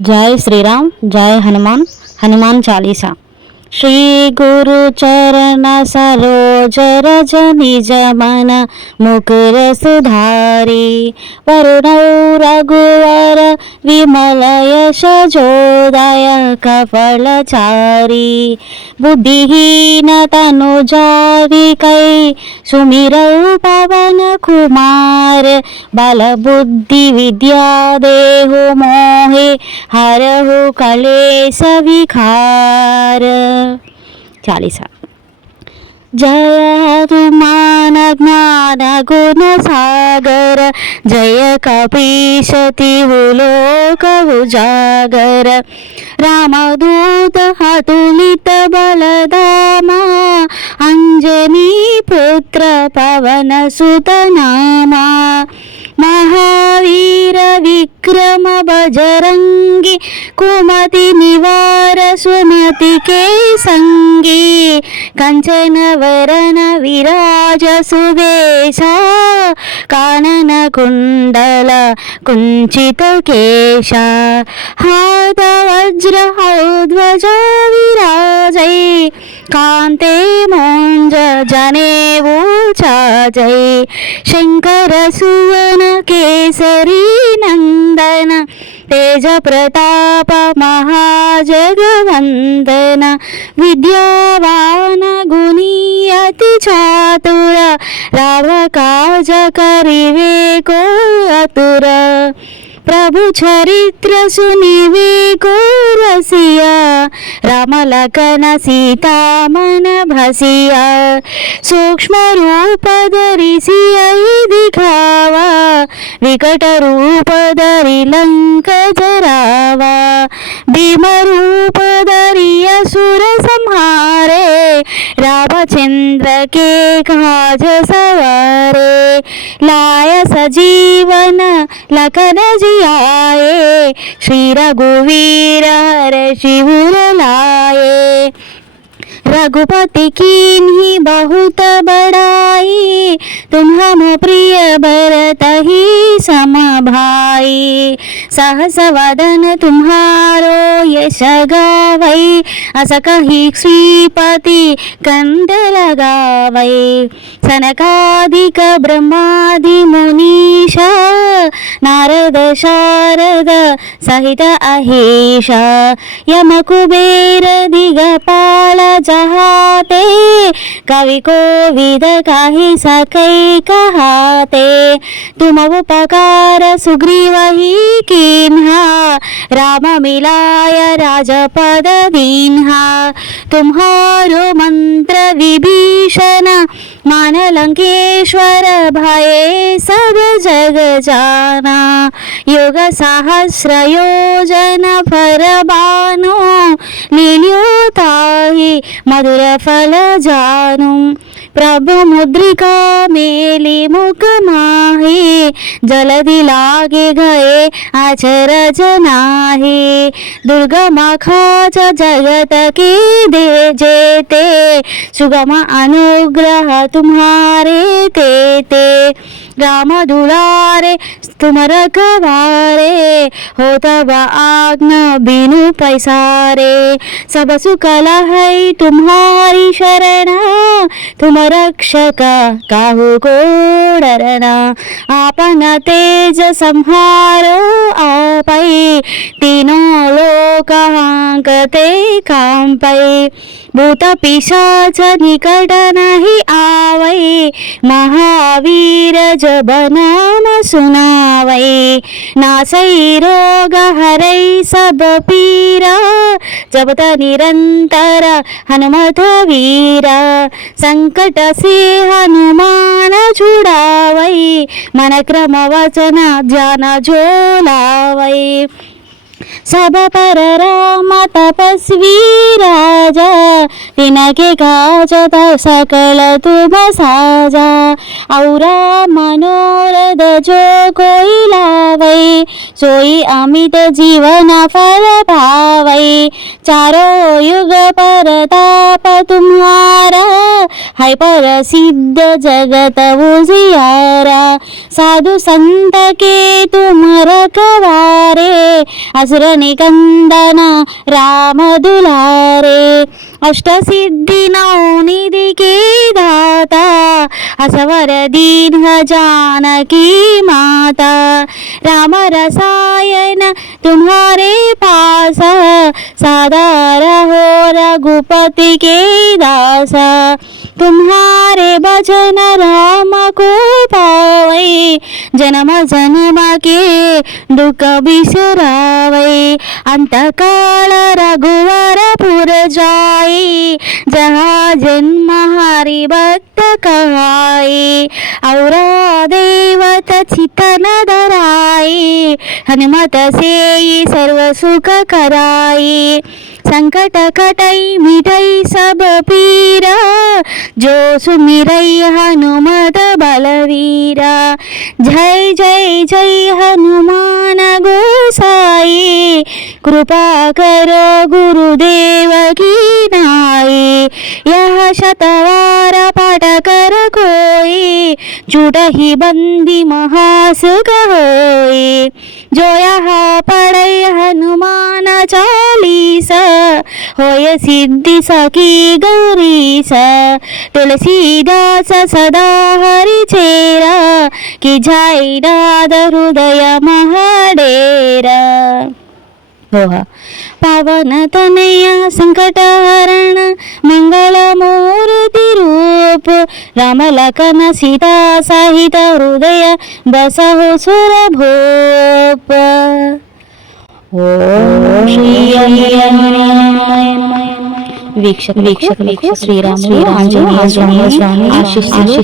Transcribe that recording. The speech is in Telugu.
जय श्री राम जय हनुमान हनुमान चालीसा। श्रीगुरुचरण सरोजरजनिजमन मुकुरसुधारी वरुणौ रघुवर विमलयशजोदय सजोदय बुद्धिहीनतनुजाविकै सुमिरौ पवन कुमार बलबुद्धिविद्यादेह मोहे हरः कलेशविकार తను జావికై సుమిరౌ పవన కుమార్ బల బుద్ధి విద్యా దేహు మోహే హరహు కళేశ విఖార చాలీసా జయ హనుమాన జ్ఞాన గుణ సాగర కుమతి నివార సుమతికే సంగీ కంచన వరణ విరాజ సువేశ కానన కుండల కుంచిత కేశ హాత వజ్ర ధ్వజ విరాజై కాంతే మోంజ జనేవో చాజై శంకర సువన కేసరి నందన तेजप्रताप महाजगवन्दन। विद्यावान गुणीयति चातुर। रावकाज करिवे को अतुर। प्रभु चरित्र सुनिवे को रसिया राम लखन सीता मन भसिया। सूक्ष्म रूप धरिशिया दिखावा, विकट रूप धरि लंक जरावा। भीम रूप धरिया सुर संहारे, रामचंद्र के काज सवारे। सजीवन लखन जियाए श्री रघुवीर हर शिवर लाए रघुपति कीन्ही बहुत बड़ा तुम हम प्रिय भरत ही सम भाई। सहस वदन तुम्हारो यश गावै। अस कही श्रीपति कंद लगावै। सनकादिक ब्रह्मादि मुनीषा नारद शारद सहित अहेश यम कुबेर दिगपाल जहाते कवि को विद कहि सकै कहाते। तुम उपकार सुग्रीव ही कीन्हा, राम मिलाय राजपद दीन्हा। तुम्हारो मंत्र विभीषण, मान लंकेश्वर भये सब जग जाना। योग सहस्र योजन फर నిన్యు తాహి మధుర ఫల జానుం ప్రభు ముద్రికా మేలి ముఖమాహి జలది లాగి గయే అచరజ నాహి దుర్గమఖాచ జగతకి దే జేతే సుగమ అనుగ్రహ తుమ్హారే తే रखवारे हो तब आज्ञा बिनु पैसारे। सब सुख है तुम्हारी शरण, तुम रक्षक काहू को डरना। आपन तेज संहारो आपै, तीनों लोक हांकते कांपै భూత పిశాచ నికట నహి ఆవై మహావీర జబ నామ సునావై నాసై रोग హరై సబ పీరా జపత నిరంతర హనుమత వీర సంకట సే హనుమాన చూడావై మన క్రమ వచన ధ్యాన జోలావై सब पर राम तपस्वी राजा ನಿನಗೆ ಗಾಜದ ಸಕಲದು ಮಸಾಜ ಔರ ಮನೋರದ ಜೋ ಕೊಯಿಲಾವೈ ಸೋಯಿ ಅಮಿತ ಜೀವನ ಫಲ ಭಾವೈ ಚಾರೋ ಯುಗ ಪರತಾಪ ತುಮಾರ ಹೈ ಸಿದ್ಧ ಜಗತವು ಜಿಯಾರ ಸಾಧು ಸಂತ ಕೇತು ಮರಕವಾರೆ ಹಸುರ ನಿಕಂದನ ರಾಮ ದುಲಾರೆ तुम रखवारे अस సురనికందన రామదులారే అష్టసిద్ధి నౌనిధికే దాత అసవర దీర్ఘ జానకి మాత రామ రసాయన తుమ్హారే పాస సాదార हो रघुपति के दासा तुम्हारे भजन राम को पावै जन्म जन्म के दुख बिसरावै अंतकाल रघुवर पुर जाई जहाँ जन्म हरि भक्त कहाई और देवत चितन धराई हनुमत से सर्व सुख कराए। संकट कटई मिटई सब पीरा, जो सुमिरई हनुमत बलवीरा। जय जय जय, हनुमान गोसाई कृपा करो गुरुदेव की नाई यह शतवार पाठ कर कोई झूठ ही बंदी महासुख होई जो यहाँ पढ़े हनुमान चालीसा होय सिद्धि सखी गौरीस तुलसीदास सदा हरि चेरा कि जाई नाद हृदय महाडेरा ఓహ పవన తనయ సంకటహరణ మంగళమూర్తి రూप రామలకన సీతా సహిత హృదయ బసహు సురభూప భూప. వీక్షక వీక్షక శ్రీరామ శ్రీరామ ఆంజనేయ స్వామి ఆశిస్సులు